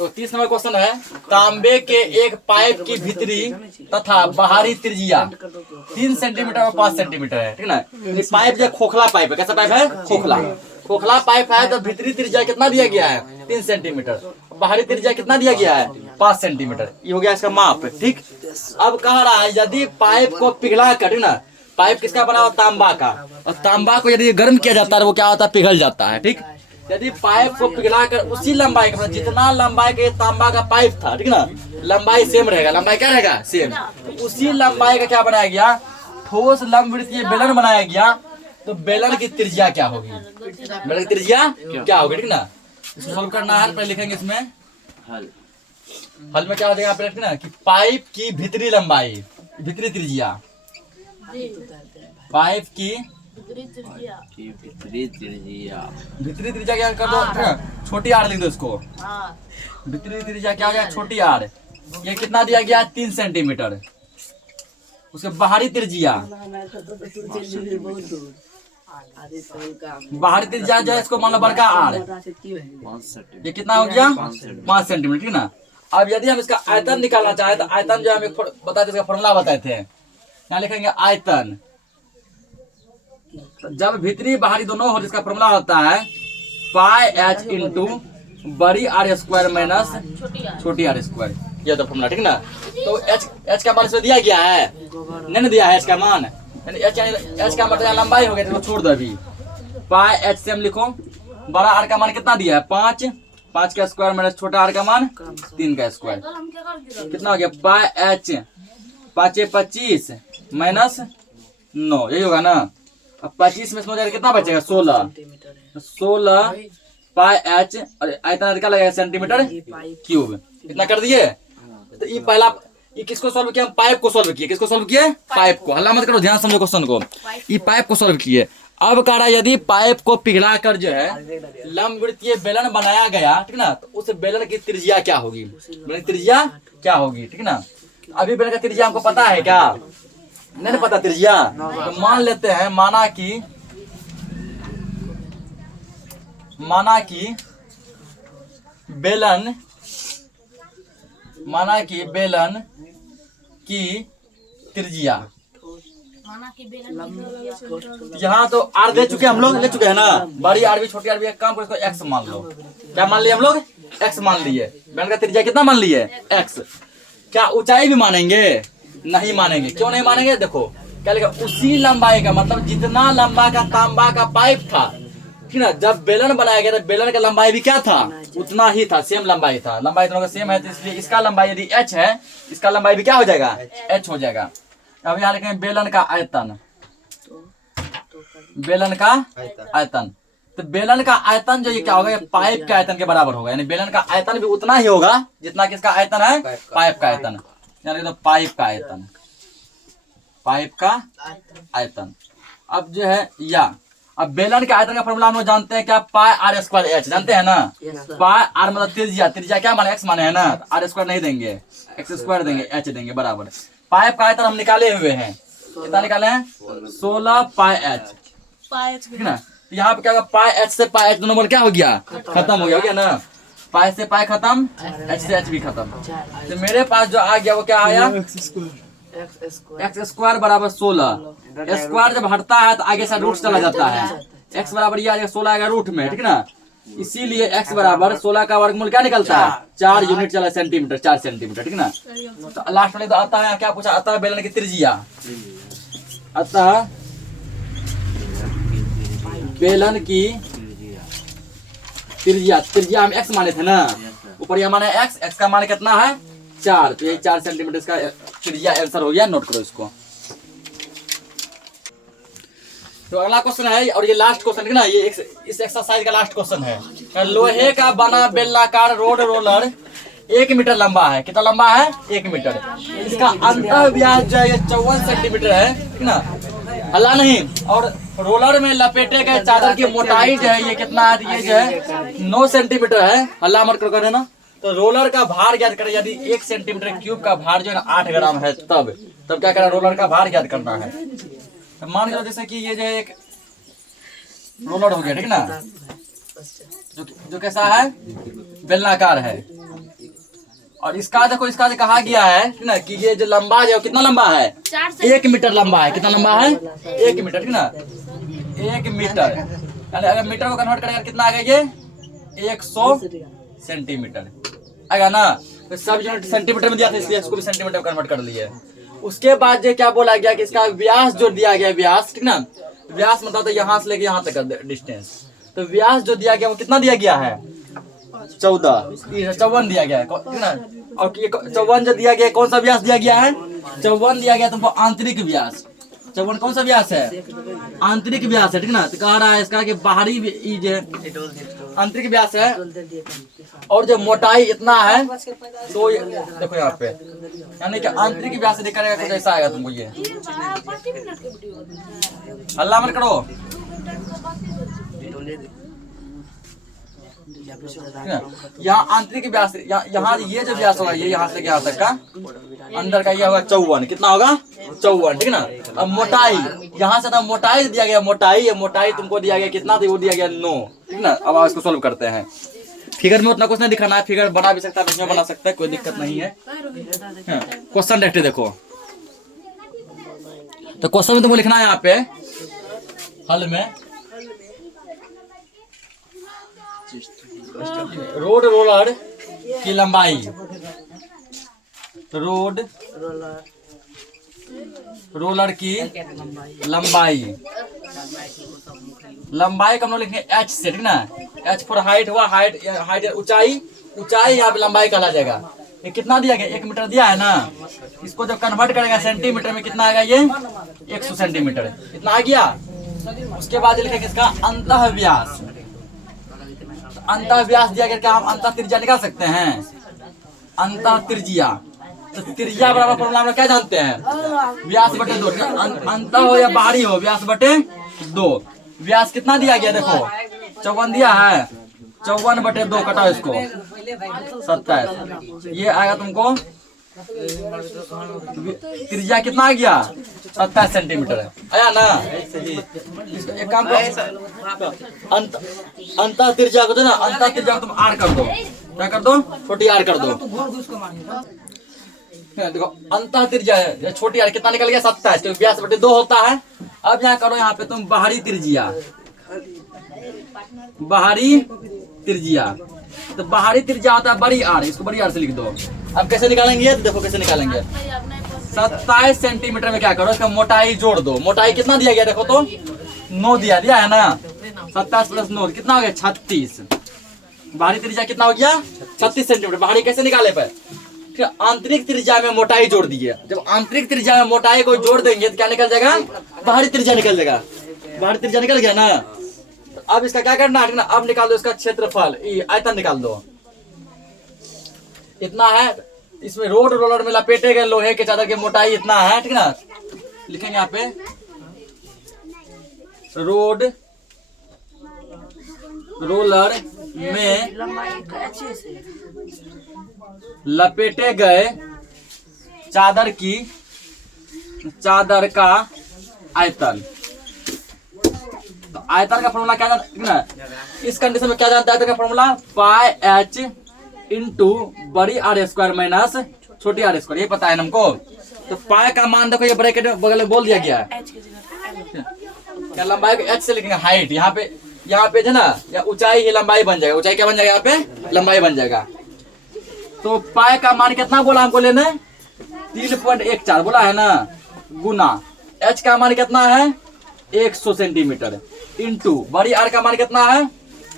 तो 30 number question है, तांबे के एक पाइप की भीतरी तथा बाहरी त्रिज्या 3 सेंटीमीटर और 5 सेंटीमीटर है, ठीक ना। ये पाइप जो खोखला पाइप है, कैसा पाइप है? खोखला पाइप है। तो भीतरी त्रिज्या कितना दिया गया है? 3 सेंटीमीटर। बाहरी त्रिज्या कितना दिया गया है? 5 सेंटीमीटर। ये हो गया इसका माप, ठीक। अब कह रहा है यदि पाइप को पिघला कर, ठीक ना, पाइप किसका बना हुआ? तांबा का। और तांबा को यदि गर्म किया जाता है वो क्या होता है? पिघल जाता है, ठीक। यदि पाइप को पिघलाकर उसी लंबाई का, जितना लंबाई का तांबा का पाइप था, ठीक ना, लंबाई सेम रहेगा। लंबाई क्या रहेगा? सेम। तो उसी लंबाई का क्या बनाया गया? ठोस लंबवृत्तीय बेलन बनाया गया। तो बेलन की त्रिज्या क्या होगी? बेलन की त्रिज्या क्या होगी, ठीक ना। इसको सॉल्व करना है, पहले लिखेंगे इसमें हल में क्या हो जाएगा पहले ना, कि पाइप की भीतरी लंबाई, भीतरी त्रिज्या, पाइप की भीतरी त्रिज्या क्या कर दो? छोटी आर लिख दो इसको। भीतरी त्रिज्या क्या हो गया? छोटी आर। ये कितना दिया गया? 3 सेंटीमीटर। उसके बाहरी त्रिज्या, बाहरी त्रिज्या जो है इसको मान लो बड़का आर, ये कितना हो गया? 5 सेंटीमीटर, ठीक ना। अब यदि हम इसका आयतन निकालना चाहे तो आयतन जो हमें बताए थे, इसका फॉर्मूला बताए थे, यहाँ लिखेंगे आयतन। जब भीतरी बाहरी दोनों हो, जिसका फॉर्मूला होता है पाई एच इंटू बड़ी आर स्क्वायर माइनस छोटी आर स्क्वायर, ये तो फॉर्मूला, ठीक ना। तो एच का मान इसमें दिया गया है? नहीं दिया है एच का मान। एच का मतलब लंबाई हो गया, तो छोड़ दो अभी। पाई एच से हम लिखो, बड़ा आर का मान कितना दिया है? 5 का स्क्वायर माइनस छोटा आर का मान 3 का स्क्वायर, कितना हो गया? पाई एच 5 25 माइनस 9, यही होगा ना। अब 25 में समझ कितना बचेगा? 16 पाई एच, और आयतन क्या लगेगा? Centimetre cube. इतना कर दिए। तो ये पहला, ये किसको सॉल्व किया? पाइप को सॉल्व किया। किसको सॉल्व किया? पाइप को। हल्ला मत करो, ध्यान समझो क्वेश्चन को। ये पाइप को सॉल्व किए। अब कह रहा है यदि पाइप को पिघला कर जो है लंबवृत्तीय बेलन बनाया गया, ठीक ना, तो उस बेलन की त्रिज्या क्या होगी? बेलन की त्रिज्या क्या होगी, ठीक ना। अभी बेलन का त्रिज्या हमको पता है क्या? नहीं पता त्रिज्या। तो मान लेते हैं, माना बेलन की त्रिज्या, यहाँ तो आर दे चुके हम लोग, ले चुके हैं ना। बड़ी आर भी छोटी आर भी, एक काम करो, इसको एक्स मान लो। क्या मान लिए हम लोग? एक्स मान लिए। बेलन का त्रिज्या कितना मान लिए? एक्स। क्या ऊंचाई भी मानेंगे? नहीं मानेंगे। क्यों नहीं मानेंगे? देखो क्या लिखा, उसी लंबाई का, मतलब जितना लंबा का तांबा का पाइप था, ठीक ना, जब बेलन बनाया गया था बेलन का लंबाई भी क्या था? उतना ही था, सेम लंबाई था। लंबाई दोनों का सेम है, तो इसलिए इसका लंबाई यदि h है, इसका लंबाई भी क्या हो जाएगा? h हो जाएगा। अब यहाँ लिखेंगे बेलन का आयतन, बेलन का आयतन। तो बेलन का आयतन जो ये क्या होगा? पाइप के आयतन के बराबर होगा। यानी बेलन का आयतन भी उतना ही होगा जितना किसका आयतन है? पाइप का आयतन। यानी तो पाइप का आयतन, पाइप का आयतन। अब जो है या, अब बेलन के आयतन का फॉर्मूला हम लोग जानते हैं क्या? पाई आर स्क्वायर एच, जानते हैं ना। पाई आर मतलब त्रिज्या, त्रिज्या क्या माने? एक्स माने है ना। आर स्क्वायर नहीं देंगे, एक्स स्क्वायर देंगे, एच देंगे, बराबर। पाइप का आयतन हम निकाले हुए हैं, कितना निकाले हैं? 16 पाई एच, ठीक ना। यहाँ पे क्या होगा? पाई एच से पाई एच दोनों बोल क्या हो गया? खत्म हो गया ना। पाई से पाई खत्म, एच से एच भी खत्म। तो मेरे पास जो आ गया वो क्या आया? एक्स स्क्वायर बराबर 16। स्क्वायर जब हटता है तो आगे से रूट चला जाता है। एक्स बराबर ये आ जाएगा 16 आएगा रूट में, ठीक ना। इसीलिए एक्स बराबर 16 का वर्गमूल क्या निकलता है? 4 यूनिट चला सेंटीमीटर, 4 सेंटीमीटर, ठीक ना। तो लास्ट में तो आता है क्या पूछा? आता है बेलन की त्रिज्या। अतः बेलन की त्रिज्या, त्रिज्या हम एक्स माने थे ना, ऊपर यह माने एक्स, एक्स का मान कितना है? 4। तो यही 4 सेंटीमीटर इसका त्रिज्या आंसर हो गया। नोट करो इसको। तो अगला क्वेश्चन है, और ये लास्ट क्वेश्चन है ना, ये इस एक्सरसाइज का लास्ट क्वेश्चन है। लोहे का बना बेलनाकार रोड रोलर 1 मीटर लंबा है। कितना लंबा है? 1 मीटर। इसका अंतः व्यास जो है 54 सेंटीमीटर है, ठीक ना। हल्ला नहीं। और रोलर में लपेटे गए चादर की मोटाई जो है ये कितना है? ये जो है 9 सेंटीमीटर है। हल्ला मत कर देना। तो रोलर का भार ज्ञात करें। यदि 1 सेंटीमीटर क्यूब का भार जो है 8 ग्राम है, तब क्या करना? रोलर का भार ज्ञात करना है। तो मान लो जैसे कि ये जो एक रोलर हो गया, ठीक ना, जो कैसा है? बेलनाकार है। और इसका देखो, इसका जो कहा गया है ना कि ये जो लंबा है वो कितना लंबा है, 1 मीटर लंबा है। कितना लंबा है, 1 मीटर, ठीक ना, 1 मीटर। यानी अगर मीटर को कन्वर्ट करेगा कितना आ गया, ये 100 सेंटीमीटर आएगा ना। तो सब यूनिट सेंटीमीटर में दिया था, इसलिए इसको भी सेंटीमीटर में कन्वर्ट कर लिए। उसके बाद ये क्या बोला गया कि इसका व्यास जो दिया गया, व्यास, ठीक ना, व्यास मतलब तो यहाँ से लेके यहाँ तक का डिस्टेंस। तो व्यास जो दिया गया वो कितना दिया गया है, 54 दिया गया है, ठीक ना। और 54 जो दिया गया, कौन सा व्यास दिया गया है, 54 दिया गया तुमको आंतरिक व्यास। 54 कौन सा व्यास है, आंतरिक व्यास है, ठीक ना। तो कह रहा है इसका कि बाहरी आंतरिक व्यास है और जो मोटाई इतना है, तो देखो यहाँ पे, यानी कि आंतरिक व्यास से करेगा कुछ ऐसा आएगा तुमको। ये हल्ला मत करो, यहाँ आंतरिक व्यास, यहाँ ये जो व्यास होगा, ये यहाँ से यहाँ तक का अंदर का ये होगा 54। कितना होगा, 54, ठीक ना। अब मोटाई, यहाँ से तो मोटाई दिया गया, मोटाई तुमको दिया गया कितना, तो वो दिया गया 9, ठीक ना। अब आप इसको सोल्व करते हैं। फिगर में उतना कुछ नहीं दिखाना है, फिगर बना भी सकता है, इसमें बना सकता है, कोई दिक्कत नहीं है। क्वेश्चन देखते देखो, तो क्वेश्चन में तुमको लिखना है यहाँ पे हल में, रोड रोलर की लंबाई, रोड रोलर की लंबाई का हम लोग लिखेंगे h से, ठीक ना। h फॉर हाइट हुआ, हाइट ऊंचाई, यहाँ पे लंबाई कहला जाएगा। ये कितना दिया गया, 1 मीटर दिया है ना। इसको जब कन्वर्ट करेगा सेंटीमीटर में कितना आएगा, ये 100 सेंटीमीटर, इतना आ गया। उसके बाद लिखेंगे इसका अंतः व्यास। अंतः व्यास दिया गया, हम अंतः त्रिज्या निकाल सकते हैं, अंतः त्रिज्या। तो त्रिज्या बराबर फॉर्मूला हम लोग क्या जानते हैं, व्यास बटे 2, अंतः हो या बाहरी हो, व्यास बटे 2। व्यास कितना दिया गया, देखो 54 दिया है, 54 बटे 2 कटाओ इसको, 27। ये आएगा तुमको, त्रिज्या कितना आ गया, 27 सेंटीमीटर आया ना। एक काम करो, अंतः त्रिज्या को ना, अंतः त्रिज्या को तुम आर कर दो, क्या कर दो, छोटी आर कर दो। देखो अंतः त्रिज्या है, छोटी आर कितना निकल गया, 27, तो व्यास बटे 2 होता है। अब यहाँ करो, यहाँ पे तुम बाहरी त्रिज्या, तो बाहरी त्रिज्या होता है बड़ी आर, इसको बड़ी आर से लिख दो। अब कैसे निकालेंगे, तो देखो कैसे निकालेंगे। 27 सेंटीमीटर में क्या करो, इसका मोटाई जोड़ दो। मोटाई कितना दिया गया, देखो तो 9 दिया है ना। 27 प्लस 9 कितना हो गया, 36। बाहरी त्रिज्या कितना हो गया, 36 सेंटीमीटर। बाहरी कैसे निकाले पर, आंतरिक त्रिज्या में मोटाई जोड़ दीजिए। जब आंतरिक त्रिज्या में मोटाई को जोड़ देंगे तो क्या निकल जाएगा, बाहरी त्रिज्या निकल जाएगा। बाहरी त्रिज्या निकल गया ना। तो अब इसका क्या करना है ना, अब निकाल दो इसका क्षेत्रफल, आयतन निकाल दो। इतना है, इसमें रोड रोलर में लपेटे गए लोहे के चादर की मोटाई इतना है, ठीक ना। लिखेंगे यहाँ पे, रोड रोलर में लपेटे गए चादर का आयतन। तो आयतन का फॉर्मूला क्या जानता है, इस कंडीशन में क्या जानता है आयतन का फॉर्मूला, पाई h इंटू बड़ी आर स्क्वायर माइनस छोटी आर स्क्वायर, ये पता है हमको। तो पाई का मान देखो, ये ब्रैकेट बगल में बोल दिया गया है, क्या लंबाई को h से लिखेंगे, हाइट यहाँ पे है ना, या ऊंचाई ही लंबाई बन जाएगा। ऊंचाई क्या बन जाएगा, यहाँ पे लंबाई बन जाएगा। तो पाई का मान कितना बोला हमको लेना, 3.14 बोला है ना, गुना h का मान कितना है, 100 सेंटीमीटर, इंटू बड़ी आर का मान कितना है,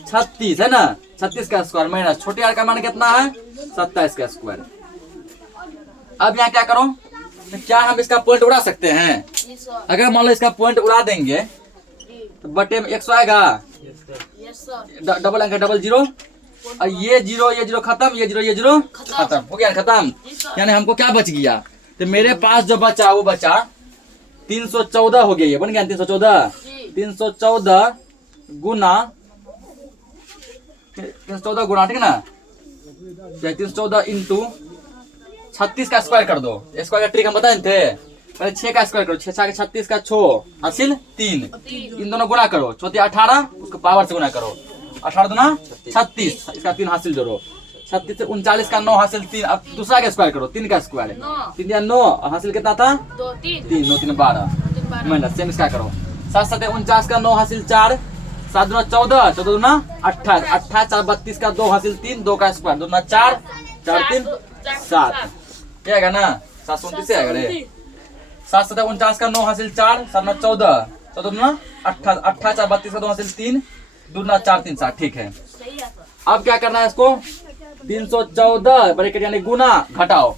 36 है ना, 36 का स्क्वायर माइनस छोटी आर का मान कितना है, 27 का स्क्वायर। अब यहाँ क्या करो, तो क्या हम इसका पॉइंट उड़ा सकते हैं। अगर मान लो इसका पॉइंट उड़ा देंगे तो बटे में 100 आएगा, डबल अंक डबल जीरो, और ये जीरो खत्म, ये जीरो खत्म हो गया, खत्म। यानी हमको क्या बच गया, तो मेरे पास जो बचा वो बचा 314 हो गया, ये बन गया 314 गुना 314 गुना, ठीक है ना। 314 इंटू 36 का स्क्वायर कर दो। स्क्वायर का ट्रिक हम बताए थे, पहले 6 का स्क्वायर करो, 6 का 36 का 6 हासिल 3, इन दोनों गुना करो, 14 18 उसको पावर से गुना करो, 18 दुना 36, इसका 3 हासिल जोड़ो, 36 से 39 का 9 हासिल 3। अब दूसरा का स्क्वायर करो, 3 का स्क्वायर है 3 या 9 हासिल कितना था 3 9 3 12 माइनस सेम इसका करो। 7 7 49 का 9 हासिल 4 7 दूना 14 14 दूना 28 28 4 32 का 2 हासिल 3 2 का स्क्वायर 2 दूना 4 4 3 7 क्या आएगा ना 729 से आएगा रे। 7 7 49 का 9 हासिल 4 7 9 14 14 दूना 28 28 4 32 का 2 हासिल 3 2 दूना 4 3 7 ठीक है। अब क्या करना है इसको 314 ब्रैकेट यानी गुना घटाओ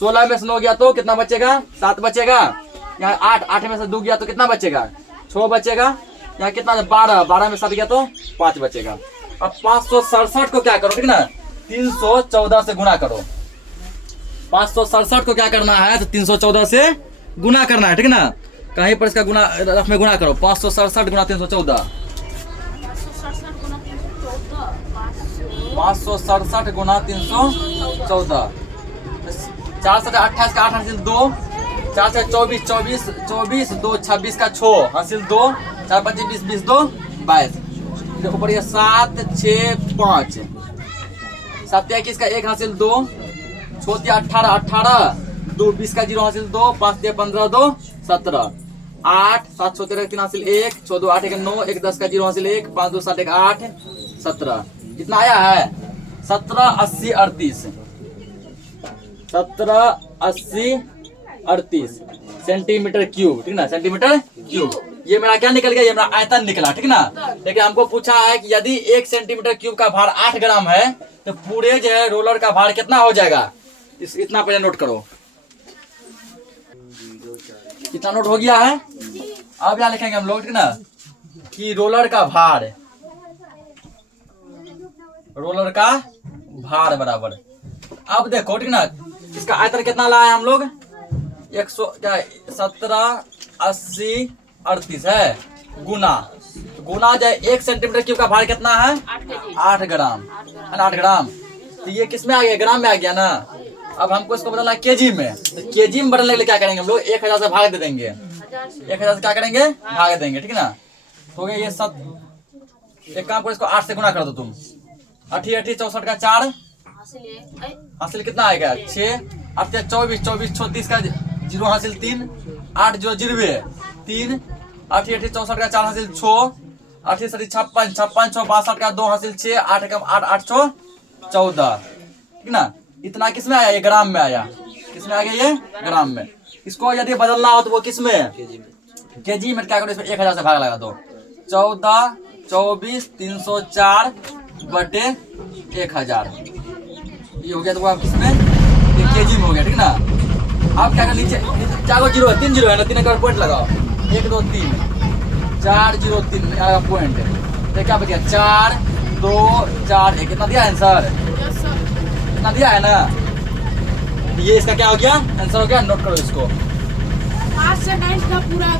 16 में से 9 गया तो कितना बचेगा 7 बचेगा। यहाँ 8 8 में से 2 गया तो कितना बचेगा 6 बचेगा। यहाँ कितना 12 12 में 7 गया तो 5 बचेगा। अब 567 को क्या करो ठीक ना 314 से गुना करो। 567 को क्या करना है तो 314 से गुना करना है ठीक ना। कहीं पर इसका गुना रफ में गुना करो 567 गुना 314 567 गुना 314 4 से 28 का 8 हासिल 2 4 से 24 24 24 2 26 का 6 हासिल 2 4 25 20 2 22 ऊपर ये 7 6 5 7 21 का 1 हासिल 2 6 18 18 2 20 का 0 हासिल 2 5 15 2 17 8 7 6 13 3 हासिल 1 6 2 8 1 9 1 10 का 0 हासिल 1 5 2 7 1 8 17 कितना आया है 17 80 38 17 80 38 सेंटीमीटर क्यूब ठीक ना सेंटीमीटर क्यूब। ये मेरा क्या निकल गया ये मेरा आयतन निकला ठीक ना। लेकिन हमको पूछा है कि यदि 1 सेंटीमीटर क्यूब का भार 8 ग्राम है तो पूरे जो है रोलर का भार कितना हो जाएगा इतना पहले नोट करो। कितना नोट हो गया है। अब यहाँ लिखेंगे हम लोग ठीक ना कि रोलर का भार बराबर। अब देखो ठीक ना इसका आयतन कितना लाया हम लोग 17 80 38 है गुना जो 1 सेंटीमीटर क्यूब का भार कितना है 8 ग्राम है ना 8 ग्राम। तो ये किस में आ गया ग्राम में आ गया ना। अब हमको इसको बदलना है केजी में। तो केजी में बदलने के लिए क्या करेंगे हम लोग 1000 से भाग दे देंगे 1000 से क्या करेंगे भाग देंगे ठीक ना। तो ये एक काम करो इसको 8 से गुना कर दो तुम 8 64 का 4 हासिल कितना आएगा 6 8 24 24 36 का 0 हासिल 3 8 0 0 3 8 64 का 4 हासिल 6 8 56 56 6 62 का 2 हासिल 6 8 कम 8 8 6 14 ठीक ना। इतना किस में आया ये ग्राम में आया। किस में आ गया ये ग्राम में। इसको यदि बदलना हो तो वो किस में केजी में क्या करो इसमें 1000 से भाग लगा दो 14 24 304 बटे 1000 ये हो गया। तो आप इसमें ये केजी में हो गया ठीक ना। अब क्या कर नीचे 4 0 है 3 0 है ना 3 का पॉइंट लगाओ 1 2 3 4 0 3 पॉइंट तो क्या बच गया 4 2 4 1 कितना दिया आंसर कितना दिया है ना। ये इसका क्या हो गया आंसर हो गया। नोट करो इसको 5 से 9 का पूरा